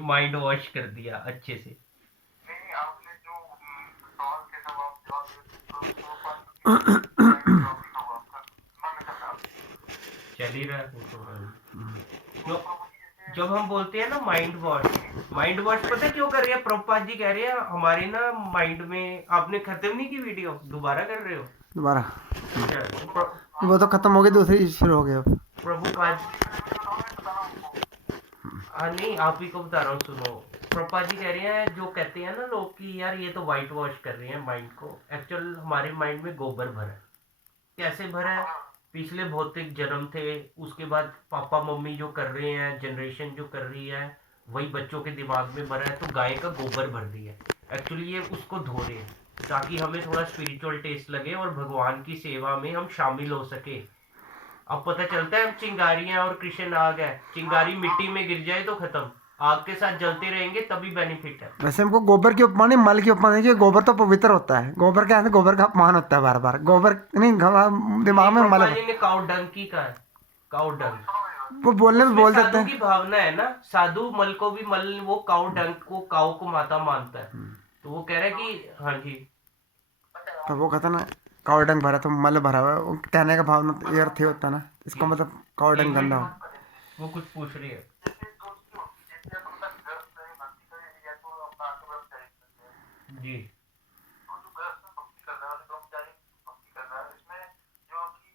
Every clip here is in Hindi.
माइंड वॉश कर दिया अच्छे से। नहीं, आपने जो सवाल के जवाब जवाब दिए थे, तो बात तो ठीक है, माइंड जॉब ही होगा आपका, मन कर रहा है। चल ही रहा है वो तो, हाँ। तो जो प्रभु जी जैसे जब हम बोलते हैं ना माइंड वॉश, माइंड वॉश पता है क्यों कर रहे हैं? प्रभुपाद जी कह रहे हैं हमारे ना माइंड में, आपने खत्म नहीं की वीडियो, दोबारा कर रहे हो? दोबारा। अच्छा तो वो तो खत्म हो गई, दूसरी शुरू हो गई अब। प्रभुपाद, प्रभु जी मैंने वीडियो डाउनलोड बताना उनको। हाँ नहीं आप ही को बता रहा हूँ सुनो। प्रभुपाद जी कह रहे हैं, जो कहते हैं ना लोग कि यार ये तो वाइट वॉश कर रहे हैं माइंड को, एक्चुअल हमारे माइंड में गोबर भरा है। कैसे भरा है? पिछले भौतिक जन्म थे, उसके बाद पापा मम्मी जो कर रहे हैं, जनरेशन जो कर रही है, वही बच्चों के दिमाग में भरा है, तो गाय का गोबर भर दिया है एक्चुअली, ये उसको धो रहे हैं ताकि हमें थोड़ा स्पिरिचुअल टेस्ट लगे और भगवान की सेवा में हम शामिल हो सके। अब पता चलता है चिंगारियां और कृष्ण आग है, चिंगारी मिट्टी में गिर जाए तो खत्म, आग के साथ जलते रहेंगे तभी बेनिफिट है। वैसे हमको गोबर की उपमा नहीं, मल की उपमा नहीं, कि गोबर तो पवित्र होता है। गोबर क्या है, गोबर का अपमान होता है बार बार। गोबर नहीं, दिमाग नहीं में मल। प्रभुपाद जी ने काउ डंग की कहा है, काउ प्रभु जी डंग। सुनो मेरी बात। वो बोलने में उसमें बोल देते साधु हैं। की भावना है ना, साधु मल को भी मल, वो काउ डंक को, काउ को माता मानता है, तो वो कह रहा है प्रभु जी कि हाँ जी। बताओ पर आप। वो कहता ना, कावडंग भरा तो मल भरा हुआ है, वो कहने का भावना तो ये अर्थ ही होता है ना, इसका जी मतलब कावडंग एक गंदा मिनट, हो। वो कुछ पूछ रही है। जैसे दो चीजें होती है, जैसे अपन का गर्भ में भक्ति करें या तो अपना आगे ब्रह्मचारी करते हैं। जी तो जो गर्भ में भक्ति कर रहा है और ब्रह्मचारी भक्ति कर रहा है, इसमें जो कि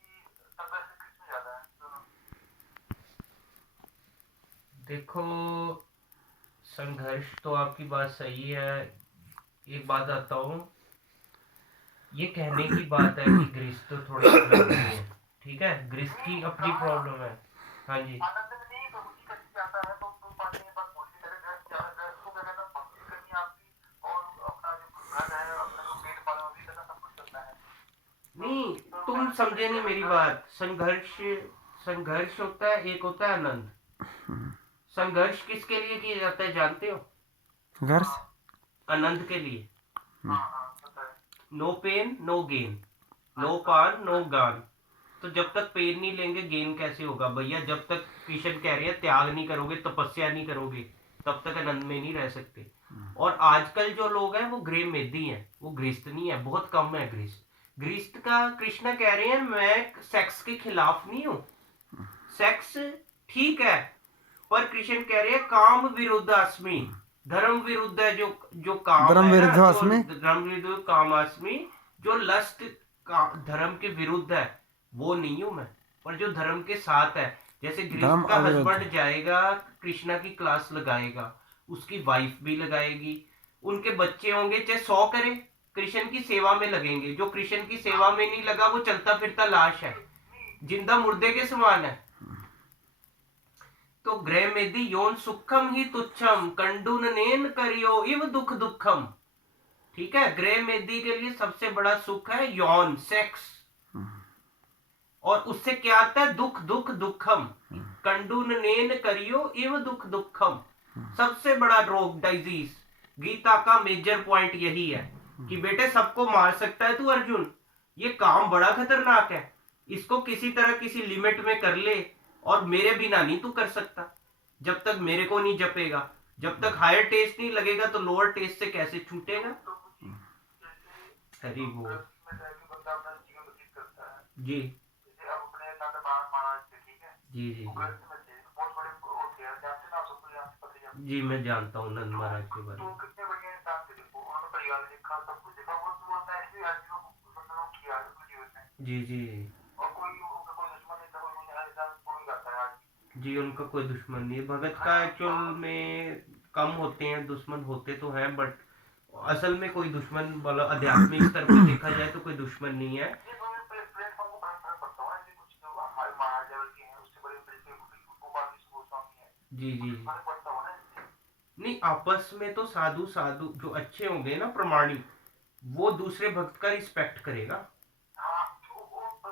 संघर्ष किसमें ज्यादा है दोनों में? देखो, संघर्ष तो आपकी बात सही है। एक बात आता हूँ, ये कहने की बात है कि गृहस्थ तो थोड़े अलग होते हैं, ठीक है, गृहस्थ नहीं की अपनी कहा प्रॉब्लम है। हाँ जी। आनंद में नहीं, प्रभु जी कैसे चाहता है तो पानी में बस बोल के करे ग्रस्त ज्यादा, ग्रस्त को क्या करना, भक्ति करनी है आपकी, और अपना जो घर है, अपना जो पेट पालन वो भी करना, सब कुछ करना है। तो नहीं, तो तुम आनंद समझे कैसे नहीं ज्यादा मेरी ग्रस्त। बात। संघर्ष, संघर्ष होता है, एक होता है आनंद। संघर्ष किसके लिए किया जाता है जानते हो? घर हाँ से। आनंद के लिए। हाँ हाँ पता है। No pain no gain, no अच्छा पान नो अच्छा। गान। तो जब तक पेन नहीं लेंगे गेन कैसे होगा भैया? जब तक कृष्ण कह रहे हैं त्याग नहीं करोगे, तपस्या नहीं करोगे, तब तक आनंद में नहीं रह सकते। और आजकल जो लोग हैं वो गृह मेधी हैं, वो गृहस्थ नहीं है, बहुत कम है गृहस्थ। गृहस्थ का कृष्ण कह रहे हैं मैं सेक्स के खिलाफ नहीं हूं, सेक्स ठीक है, पर कृष्ण कह रहे हैं काम विरुद्ध अस्मि, धर्म विरुद्ध है जो, जो काम धर्म है ना, जो विरुद्धास्मि। धर्म विरुद्ध काम अस्मि, जो लस्ट का धर्म के विरुद्ध है, वो नहीं हूं मैं। पर जो धर्म के साथ है, जैसे धर्म गृहस्थ का अविरुद्ध। हस्बैंड जाएगा कृष्णा की क्लास लगाएगा, उसकी वाइफ भी लगाएगी, उनके बच्चे होंगे, चाहे 100 करे, कृष्ण की सेवा में लगेंगे। जो कृष्ण की सेवा में नहीं लगा वो चलता फिरता लाश है, नहीं जिंदा मुर्दे के समान है। तो गृह मेदि यौन सुखम ही तुच्छम कंडून नेन करियो इव दुख दुखम। ठीक है, गृह मेदि के लिए सबसे बड़ा सुख है यौन सेक्स, और उससे क्या आता है? दुख दुख दुखम। कंडून नेन करियो इव दुख दुखम, सबसे बड़ा रोग, डिजीज। गीता का मेजर पॉइंट यही है कि बेटे सबको मार सकता है तू अर्जुन, ये काम बड़ा खतरनाक है, इसको किसी तरह किसी लिमिट में कर ले, और मेरे बिना नहीं तू कर सकता। जब तक मेरे को नहीं जपेगा, जब तक हायर टेस्ट नहीं लगेगा तो लोअर टेस्ट से कैसे तो छूटेगा? प्रभु जी जैसे हरी वो। गृहस्थ में रह के बंदा अपना जीवन व्यतीत करता है। जी जैसे अब अपने दादा महाराज थे, ठीक है, जी जी वो जी। गृहस्थ में थे, बहुत बड़े वो थे, जानते ना सबको, यहाँ से पता ही आपको। जी मैं जानता हूँ नंद तो महाराज के बारे तो में। कितने बढ़िया इंसान थे, देखो उन्होंने परिवार देखा, सब कुछ देखा, वो तो बोलता है कि हर चीजों को बंधनों किया है अपने जीवन में। जी जी और कोई उनका कोई दुश्मन नहीं था, कोई उन्हें हर इंसान को ही करता है आज भी। जी। उनका कोई दुश्मन नहीं है, भगत है का ना। एक्चुअल और में कम होते हैं दुश्मन, होते तो हैं बट असल में कोई दुश्मन वाला आध्यात्मिक स्तर पे देखा जाए तो कोई दुश्मन नहीं है। ये तो मैं प्लेटफॉर्म को बड़ा फर्क पड़ता है, ऐसे कुछ जो हमारे महाराज लेवल के हैं, उससे बड़े बड़े गोपाल कृष्ण गोस्वामी है, जी जी। कुछ फर्क पड़ता हो ना इससे। नहीं, आपस में तो साधु साधु जो अच्छे होंगे ना प्रमाणिक, वो दूसरे भक्त का रिस्पेक्ट करेगा। हाँ वो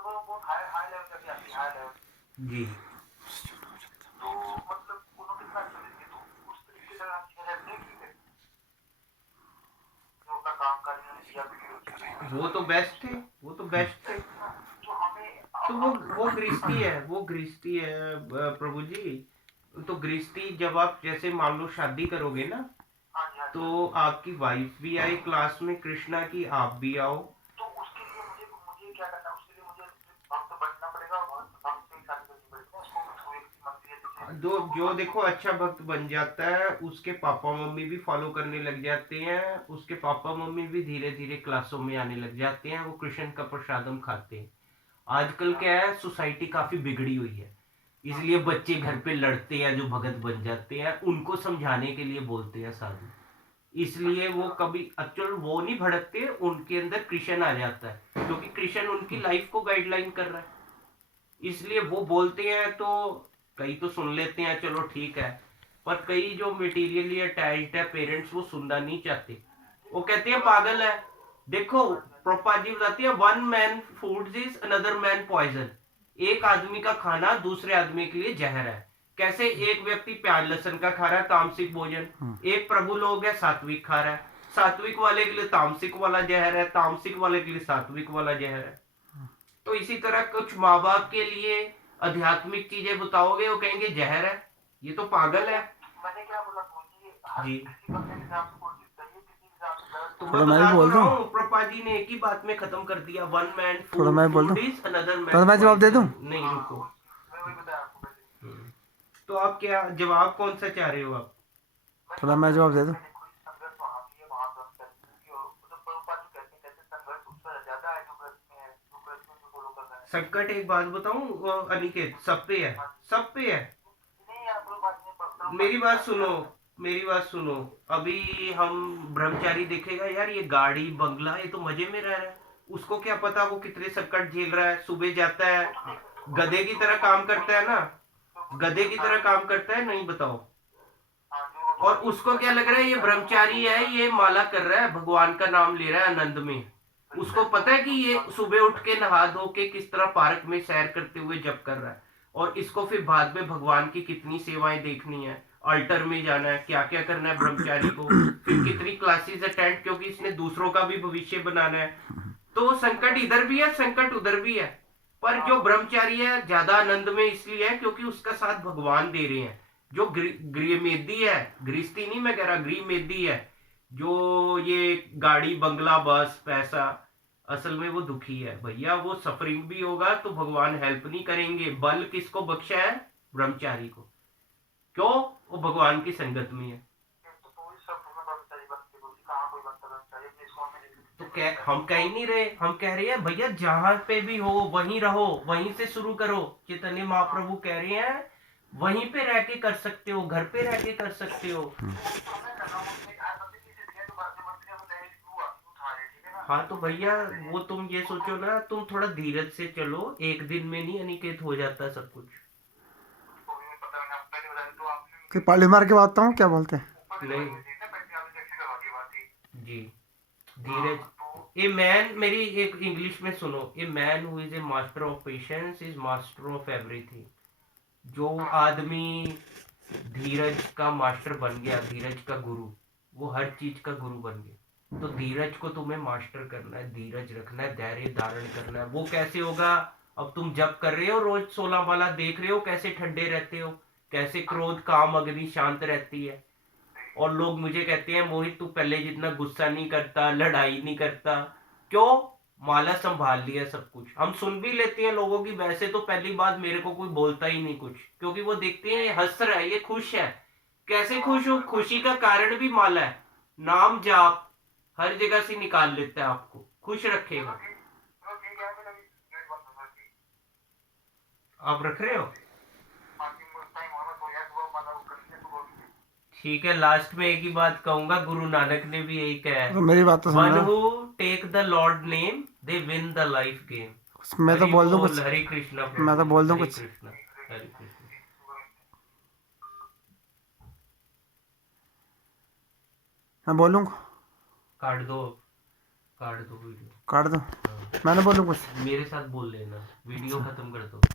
बहुत हाई हाई लेवल तक जाती है, हाई लेवल। जी तो मतलब उन्होंने कितना अच्छा देंगे, तो उस तरीके से अगर हम चीजें रहते हैं, ठीक है, जो अपना काम काज इन्होंने किया वीडियो की, तो ये वो सब तो अच्छी चीजें बेस्ट हैं। थे, वो तो बेस्ट थे। है ना। तो हमें तो अब वो आप वो देखो गृहस्थी है, वो गृहस्थी है प्रभु जी। तो गृहस्थी जब आप जैसे मान लो शादी करोगे ना, हाँ जी हाँ जी। तो आपकी वाइफ भी आए क्लास में कृष्णा की, आप भी आओ। तो उसके लिए मुझे मुझे क्या करना है? उसके लिए मुझे भक्त बनना पड़ेगा और भक्त से ही शादी करनी पड़ेगी ना उसको? उसको एक मंदिर है जैसे जो जो देखो अच्छा भक्त बन जाता है, उसके पापा मम्मी भी फॉलो करने लग जाते हैं, उसके पापा मम्मी भी धीरे धीरे क्लासों में आने लग जाते हैं, वो कृष्ण का प्रसादम खाते हैं। आजकल क्या है, सोसाइटी काफी बिगड़ी हुई है, इसलिए बच्चे घर पे लड़ते हैं, जो भगत बन जाते हैं उनको समझाने के लिए बोलते हैं साधु, इसलिए वो कभी एक्चुअल वो नहीं भड़कते, उनके अंदर कृष्ण आ जाता है, क्योंकि कृष्ण उनकी लाइफ को गाइडलाइन कर रहा है, इसलिए वो बोलते हैं तो कई तो सुन लेते हैं, चलो ठीक है, पर कई जो मटेरियली अटैच्ड है पेरेंट्स, वो सुनना नहीं चाहते, वो कहते हैं पागल है। देखो प्रभुपाद जी बताती है, one man food is another man poison, एक आदमी का खाना दूसरे आदमी के लिए जहर है। कैसे? एक व्यक्ति प्याज लहसुन का खा रहा है तामसिक भोजन, एक प्रभु लोग है सात्विक खा रहा है, सात्विक वाले के लिए तामसिक वाला जहर है, तामसिक वाले के लिए सात्विक वाला जहर है। तो इसी तरह कुछ माँ बाप के लिए आध्यात्मिक चीजें बताओगे, वो कहेंगे जहर है, ये तो पागल है। मैंने क्या बोला जी? हर जी। किसी को अपने हिसाब से कोई चीज सही है, किसी के हिसाब से गलत तो है। थोड़ा मैं मैं भी बता तो बोल रहा दूं? हूँ, प्रभुपाद जी ने एक ही बात में खत्म कर दिया, वन मैन थोड़ा मैं बोल दूं? Food is another man. तो मैं जवाब दे दूं? नहीं रुको। मैं वही बताया आपको पहले। तो आप क्या जवाब कौन सा चाह रहे हो आप? थोड़ा मैं जवाब दे दूं? देखो संघर्ष वहाँ भी है, वहाँ पर करती है, और तो प्रभुपाद जी कहते हैं कैसे संघर्ष उस पर ज्यादा है जो ग्रस्त में है, जो ग्रस्त में जो फॉलो कर रहा है। संकट एक बात बताऊं अनिकेत, सब पे है, सब पे है। नहीं यार प्रभुपाद जी ने मेरी बात सुनो, मेरी बात सुनो, अभी हम ब्रह्मचारी देखेगा यार, ये गाड़ी बंगला, ये तो मजे में रह रहा है, उसको क्या पता वो कितने संकट झेल रहा है, सुबह जाता है गधे की तरह काम करता है ना, गधे की तरह काम करता है, नहीं बताओ। और उसको क्या लग रहा है, ये ब्रह्मचारी है, ये माला कर रहा है, भगवान का नाम ले रहा है आनंद में, उसको पता है कि ये सुबह उठ के नहा धो के किस तरह पार्क में सैर करते हुए जप कर रहा है, और इसको फिर बाद में भगवान की कितनी सेवाएं देखनी है, अल्टर में जाना है, क्या क्या करना है ब्रह्मचारी को, फिर कितनी क्लासेस अटेंड, क्योंकि इसने दूसरों का भी भविष्य बनाना है। तो संकट इधर भी है, संकट उधर भी है, पर जो ब्रह्मचारी है ज्यादा आनंद में इसलिए है क्योंकि उसका साथ भगवान दे रहे हैं। जो गृहमेदी है, गृहस्थी नहीं मैं कह रहा, गृहमेदी है, जो ये गाड़ी बंगला बस पैसा, असल में वो दुखी है भैया, वो सफरिंग भी होगा तो भगवान हेल्प नहीं करेंगे। बल किसको बख्शा है? ब्रह्मचारी को। क्यों? वो भगवान की संगत में है। तो पूरी सब में ब्रह्मचारी बनते हो, कहाँ कोई बनता ब्रह्मचारी अपने स्वामी जी तो हम कह ही नहीं रहे, हम कह रहे हैं भैया जहां पे भी हो वहीं रहो, वहीं से शुरू करो। चैतन्य महाप्रभु कह रहे हैं वहीं पे रह के कर सकते हो, घर पे रह के कर सकते हो। हाँ तो भैया वो तुम ये सोचो ना, तुम थोड़ा धीरज से चलो, एक दिन में नहीं अनिकेत हो जाता सब कुछ। कि पाली मार के बताता हूँ क्या बोलते हैं? नहीं जी, धीरज। ए मैन, मेरी एक इंग्लिश में सुनो, a man who is a master of patience is master of everything. जो आदमी धीरज का मास्टर बन गया, धीरज का गुरु, वो हर चीज का गुरु बन गया। तो धीरज को तुम्हें मास्टर करना है, धीरज रखना है, धैर्य धारण करना है। वो कैसे होगा? अब तुम जब कर रहे हो, रोज 16 माला देख रहे हो, कैसे ठंडे रहते हो, कैसे क्रोध काम अग्नि शांत रहती है। और लोग मुझे कहते हैं मोहित तू पहले जितना गुस्सा नहीं करता, लड़ाई नहीं करता, क्यों? माला संभाल लिया सब कुछ। हम सुन भी लेते हैं लोगों की, वैसे तो पहली बात मेरे को कोई बोलता ही नहीं कुछ, क्योंकि वो देखते हैं ये हंस रहा है, ये खुश है। कैसे खुश हो? खुशी का कारण भी माला है, नाम जाप हर जगह से निकाल लेता है, आपको खुश रखेगा। आप रख रहे हो? ठीक है, लास्ट में एक ही बात कहूंगा, गुरु नानक ने भी यही कहा तो है, मेरी बात तो वन सुनना। Who take the lord name they win the life game. मैं तो बोल दूं कुछ? हरे कृष्णा। मैं तो बोल दूं हरे कुछ? कृष्णा, हरे कृष्णा। मैं बोलूँ? काट दो, काट दो वीडियो। काट दो? मैंने बोलूँ कुछ? मेरे साथ बोल लेना, वीडियो खत्म कर दो।